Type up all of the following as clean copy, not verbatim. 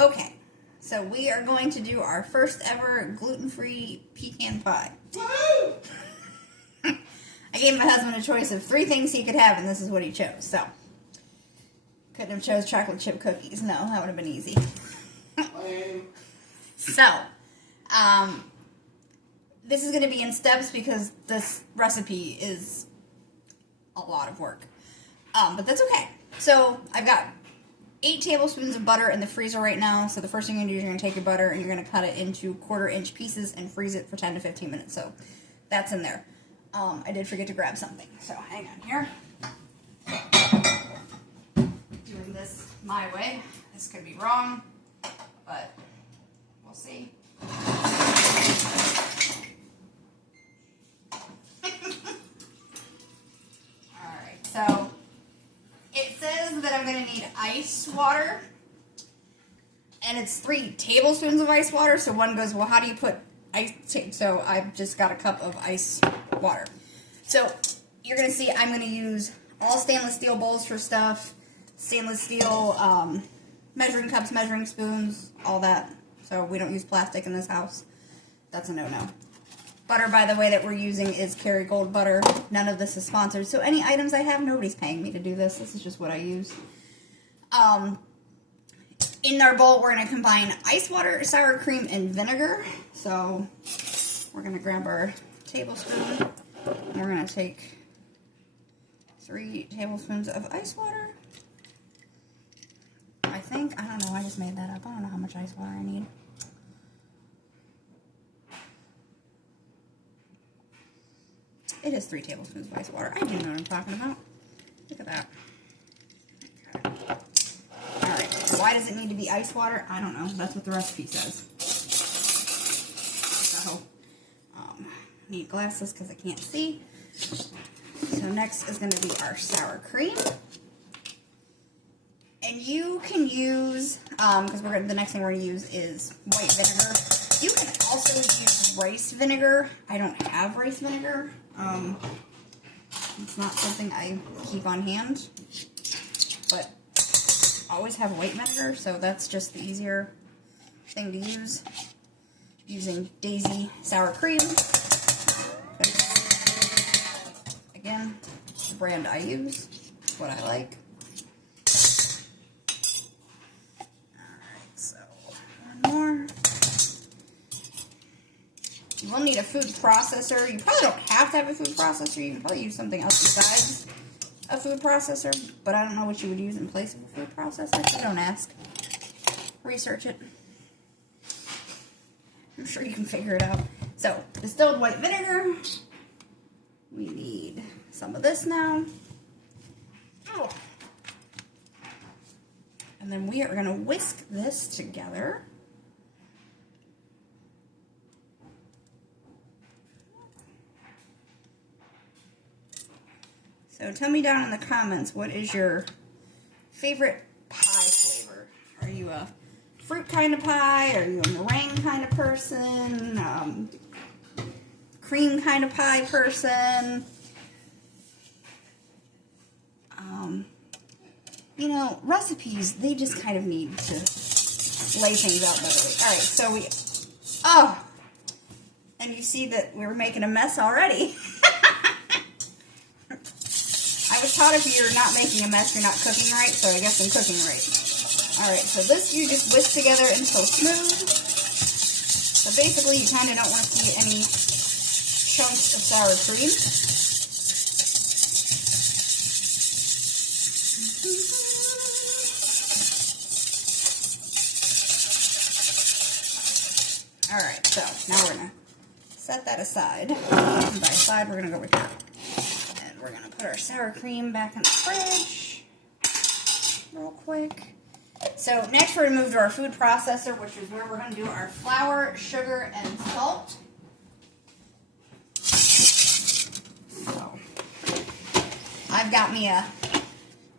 Okay, so we are going to do our first ever gluten-free pecan pie. Woo! I gave my husband a choice of 3 things he could have, and this is what he chose. So, couldn't have chose chocolate chip cookies. No, that would have been easy. So, this is going to be in steps because this recipe is a lot of work. But that's okay. So, I've got 8 tablespoons of butter in the freezer right now. So the first thing you're going to do is you're going to take your butter and you're going to cut it into 1/4-inch pieces and freeze it for 10 to 15 minutes. So that's in there. I did forget to grab something. So hang on here. Doing this my way. This could be wrong, but we'll see. Alright, so it says that I'm going to need ice water, and it's 3 tablespoons of ice water, so one goes, well, how do you put ice? So I've just got a cup of ice water. So you're going to see I'm going to use all stainless steel bowls for stuff, stainless steel measuring cups, measuring spoons, all that. So we don't use plastic in this house. That's a no-no. Butter, by the way, that we're using is Kerrygold butter. None of this is sponsored. So any items I have, nobody's paying me to do this. This is just what I use. In our bowl, we're going to combine ice water, sour cream, and vinegar. So we're going to grab our tablespoon. And we're going to take 3 tablespoons of ice water. I think. I don't know. I just made that up. I don't know how much ice water I need. It is 3 tablespoons of ice water. I do know what I'm talking about. Look at that. Okay. Alright, why does it need to be ice water? I don't know. That's what the recipe says. So, need glasses because I can't see. So next is going to be our sour cream. And you can use, because the next thing we're going to use is white vinegar. You can also use rice vinegar. I don't have rice vinegar. It's not something I keep on hand, but I always have white vinegar, so that's just the easier thing to use. Using Daisy sour cream. Again, the brand I use, what I like. Alright, so one more. You will need a food processor. You probably don't have to have a food processor. You can probably use something else besides a food processor, but I don't know what you would use in place of a food processor, so don't ask. Research it. I'm sure you can figure it out. So, distilled white vinegar. We need some of this now. Oh. And then we are going to whisk this together. So tell me down in the comments, what is your favorite pie flavor? Are you a fruit kind of pie? Are you a meringue kind of person? Cream kind of pie person? You know, recipes, they just kind of need to lay things out better. Alright, so and you see that we were making a mess already. I was taught if you're not making a mess, you're not cooking right, so I guess I'm cooking right. Alright, so this you just whisk together until smooth. So basically, you kind of don't want to see any chunks of sour cream. Alright, so now we're going to set that aside. And by side, we're going to go with here. And we're going to put our sour cream back in the fridge real quick. So next we're going to move to our food processor, which is where we're going to do our flour, sugar, and salt. So I've got me a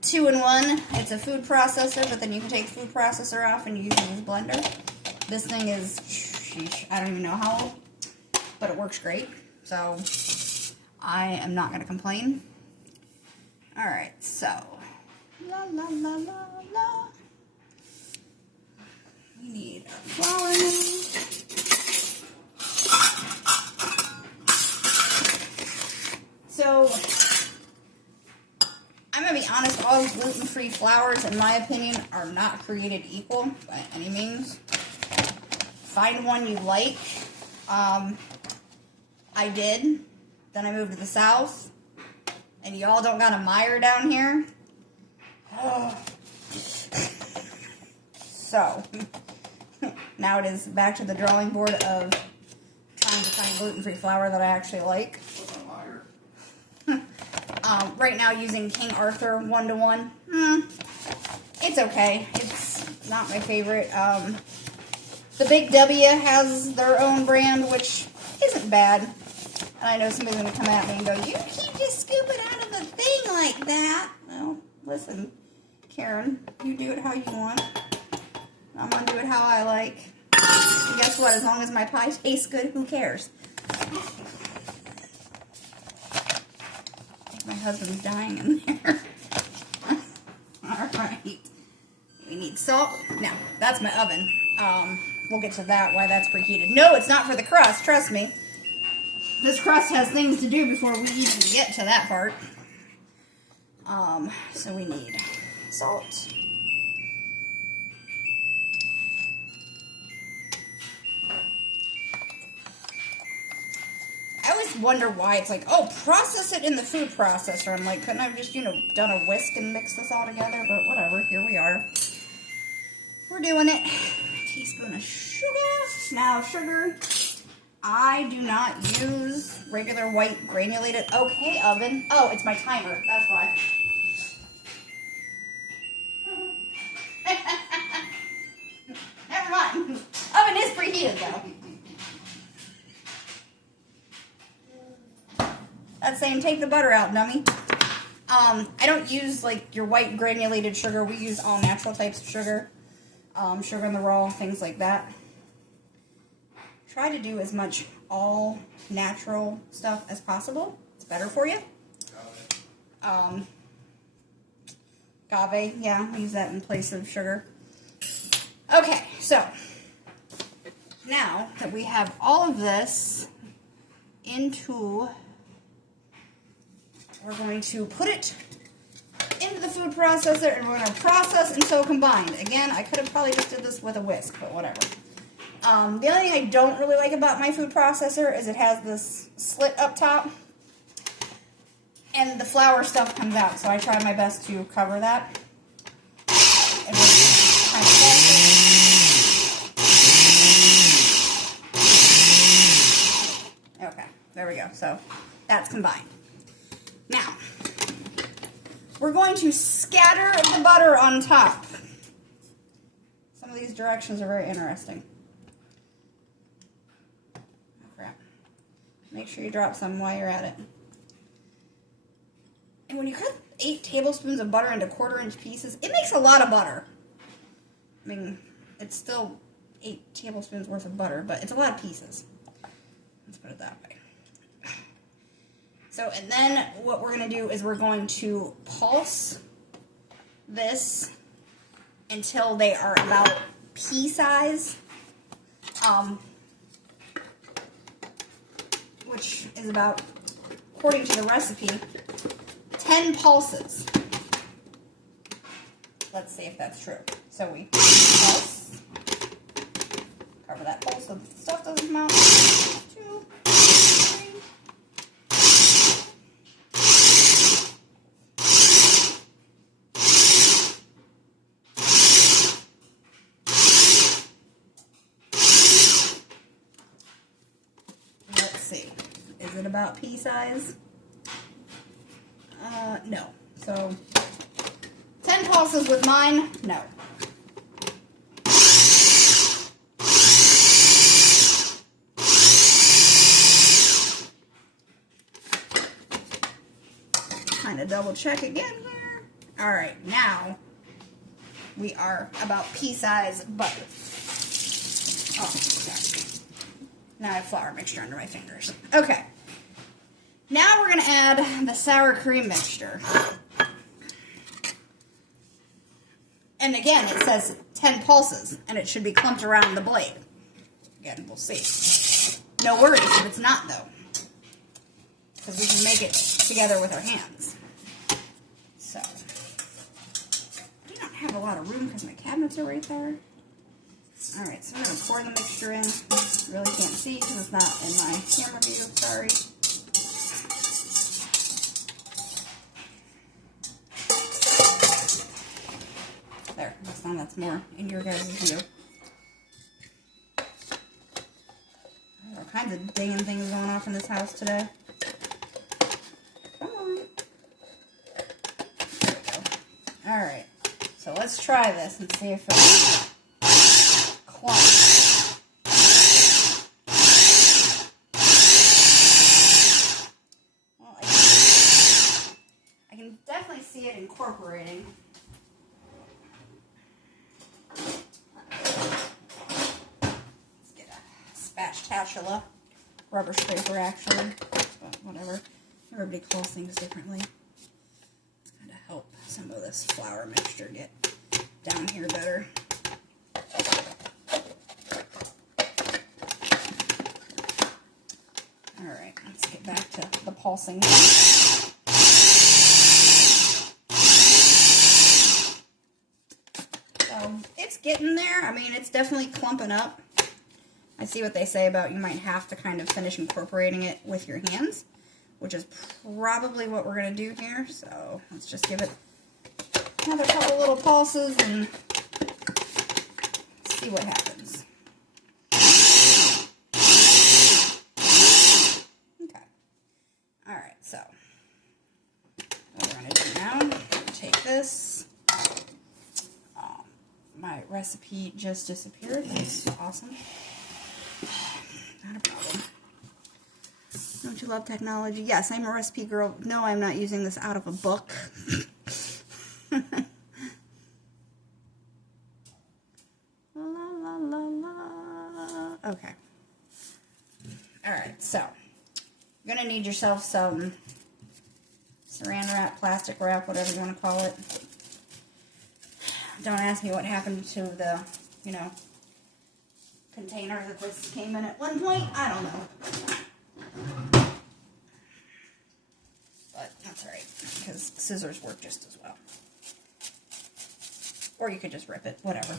2-in-1. It's a food processor, but then you can take the food processor off and use it as a blender. This thing is, sheesh, I don't even know how old, but it works great. So I am not going to complain. Alright, so la la la la la. gluten-free flours, in my opinion, are not created equal by any means. Find one you like. I did. Then I moved to the South. And y'all don't got a Meyer down here. Oh. So, now it is back to the drawing board of trying to find gluten-free flour that I actually like. Right now using King Arthur 1-to-1. It's okay. It's not my favorite. The Big W has their own brand, which isn't bad. And I know somebody's going to come at me and go, you keep just scooping out of the thing like that. Well, listen, Karen, you do it how you want. I'm going to do it how I like. And guess what? As long as my pie tastes good, who cares? My husband's dying in there. Alright. We need salt. Now, that's my oven. We'll get to that, why that's preheated. No, it's not for the crust, trust me. This crust has things to do before we even get to that part. So we need salt. I always wonder why it's like, oh, process it in the food processor. I'm like, couldn't I have just, done a whisk and mixed this all together? But whatever, here we are. We're doing it. A teaspoon of sugar. Now, sugar, I do not use regular white granulated. Okay, oven. Oh, it's my timer. That's why. Never mind. Oven is preheated, though. That's saying take the butter out, dummy. I don't use like your white granulated sugar. We use all natural types of sugar. Sugar in the raw, things like that. Try to do as much all natural stuff as possible. It's better for you. Agave, yeah, we use that in place of sugar. Okay, so now that we have all of this into, we're going to put it into the food processor and we're going to process until combined. Again, I could have probably just did this with a whisk, but whatever. The only thing I don't really like about my food processor is it has this slit up top and the flour stuff comes out, so I try my best to cover that. And we're kind of okay, there we go. So that's combined. Now, we're going to scatter the butter on top. Some of these directions are very interesting. Oh, crap. Make sure you drop some while you're at it. And when you cut 8 tablespoons of butter into 1/4-inch pieces, it makes a lot of butter. I mean, it's still 8 tablespoons worth of butter, but it's a lot of pieces. Let's put it that way. So, and then what we're going to do is we're going to pulse this until they are about pea size, which is about, according to the recipe, 10 pulses. Let's see if that's true. So we pulse, cover that pulse so the stuff doesn't come out. 2, 3. Let's see. Is it about pea size? No. So, 10 pulses with mine? No. Kind of double check again here. Alright, now we are about pea size butter. Oh, sorry. Now I have flour mixture under my fingers. Okay. Now we're going to add the sour cream mixture. And again, it says 10 pulses, and it should be clumped around the blade. Again, we'll see. No worries if it's not, though. Because we can make it together with our hands. So, have a lot of room because my cabinets are right there. Alright, so I'm going to pour the mixture in. Really can't see because it's not in my camera view, sorry. There, this time that's more in your guys' view. There's all kinds of dinging things going off in this house today. Come on. There we go. Alright, so let's try this and see if it clumps. Well, I can definitely see it incorporating. Spatula, rubber scraper actually, but whatever. Everybody calls things differently. It's kind of help some of this flour mixture get down here better. Alright, let's get back to the pulsing. So, it's getting there. I mean, it's definitely clumping up. I see what they say about you might have to kind of finish incorporating it with your hands, which is probably what we're going to do here. So let's just give it another couple little pulses and see what happens. Okay. Alright, so what we're going to do now, take this. My recipe just disappeared. That's awesome. Not a problem. Don't you love technology? Yes, I'm a recipe girl. No, I'm not using this out of a book. La, la, la, la. Okay. Alright, so you're going to need yourself some saran wrap, plastic wrap, whatever you want to call it. Don't ask me what happened to the, container that this came in at one point. I don't know. But that's alright, because scissors work just as well. Or you could just rip it, whatever.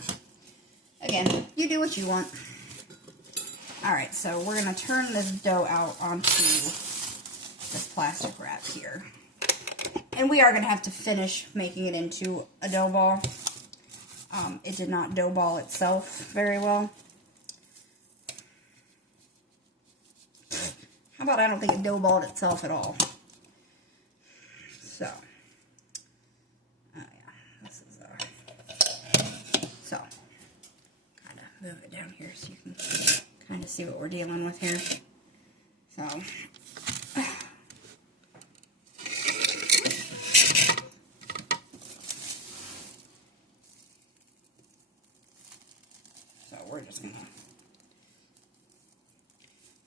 Again, you do what you want. Alright, so we're going to turn this dough out onto this plastic wrap here. And we are going to have to finish making it into a dough ball. It did not dough ball itself very well. How about I don't think it dough balled itself at all? So, oh yeah, this is so, kind of move it down here so you can kind of see what we're dealing with here. So we're just gonna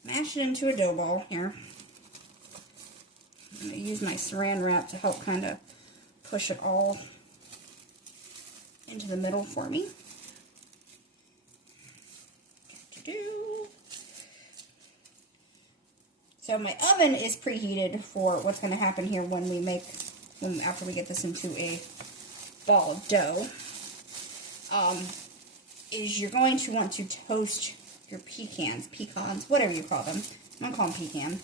mash it into a dough ball here. I'm going to use my saran wrap to help kind of push it all into the middle for me. So my oven is preheated for what's going to happen here after we get this into a ball of dough. Is you're going to want to toast your pecans, whatever you call them. I'm going to call them pecan.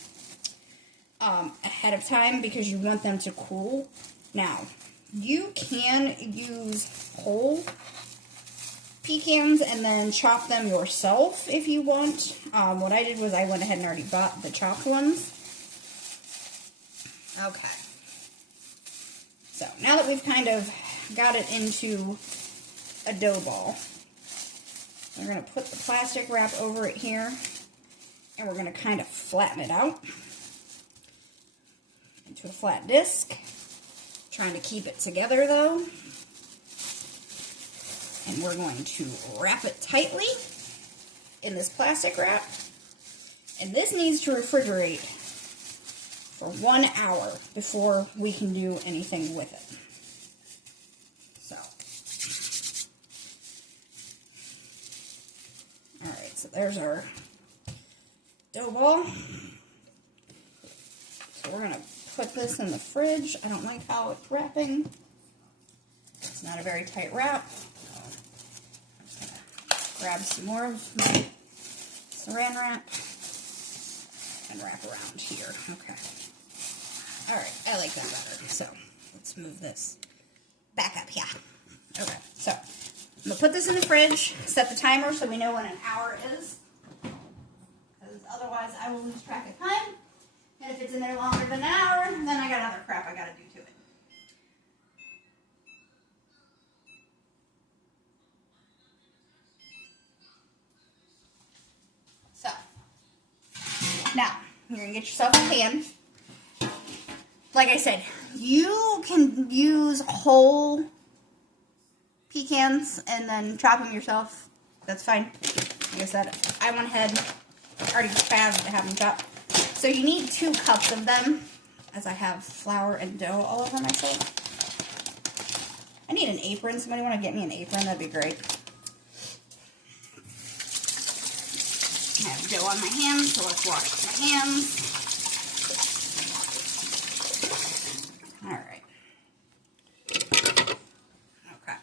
Ahead of time because you want them to cool. Now, you can use whole pecans and then chop them yourself if you want. What I did was I went ahead and already bought the chopped ones. Okay. So, now that we've kind of got it into a dough ball, we're going to put the plastic wrap over it here, and we're going to kind of flatten it out into a flat disc. Trying to keep it together, though. And we're going to wrap it tightly in this plastic wrap. And this needs to refrigerate for 1 hour before we can do anything with it. So. Alright, so there's our dough ball. So we're going to put this in the fridge. I don't like how it's wrapping. It's not a very tight wrap. I'm just gonna grab some more of my saran wrap and wrap around here. Okay. All right, I like that better. So let's move this back up here. Okay, so I'm gonna put this in the fridge, set the timer so we know when an hour is, because otherwise I will lose track of time. And if it's in there longer than an hour, then I got other crap I gotta do to it. So, now, you're gonna get yourself a pan. Like I said, you can use whole pecans and then chop them yourself. That's fine. Like I said, I went ahead, already fast to have them chopped. So you need 2 cups of them, as I have flour and dough all over myself. I need an apron. Somebody want to get me an apron? That'd be great. I have dough on my hands, so let's wash my hands. Alright. Okay.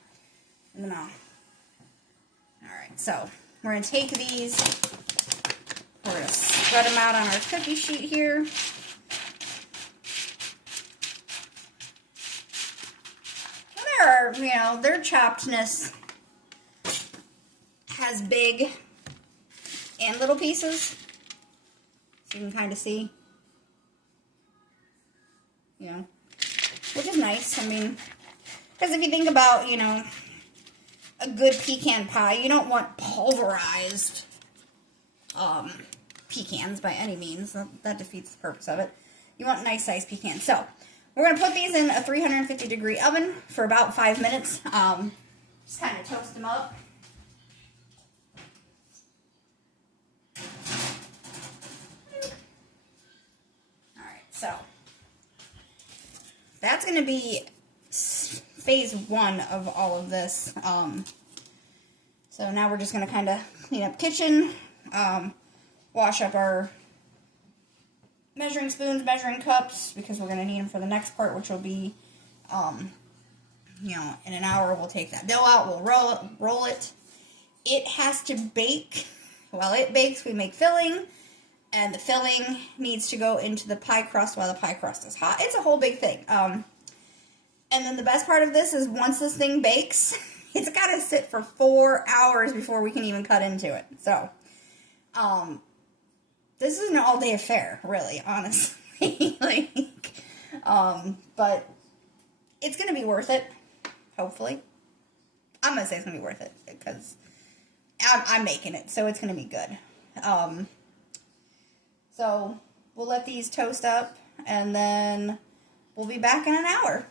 And then alright, so we're going to take these, we're going to spread them out on our cookie sheet here. Their choppedness has big and little pieces. So you can kind of see, which is nice. I mean, because if you think about, a good pecan pie, you don't want pulverized pecans by any means. That defeats the purpose of it. You want nice sized pecans. So, we're going to put these in a 350-degree oven for about 5 minutes. Just kind of toast them up. Alright, so that's going to be phase 1 of all of this. So now we're just going to kind of clean up kitchen, wash up our measuring spoons, measuring cups, because we're going to need them for the next part, which will be, in an hour. We'll take that dough out, we'll roll it. It has to bake. While it bakes, we make filling, and the filling needs to go into the pie crust while the pie crust is hot. It's a whole big thing. And then the best part of this is once this thing bakes, it's got to sit for 4 hours before we can even cut into it. So, this is an all-day affair, really, honestly. But it's going to be worth it, hopefully. I'm going to say it's going to be worth it, because I'm making it, so it's going to be good. So, we'll let these toast up, and then we'll be back in an hour.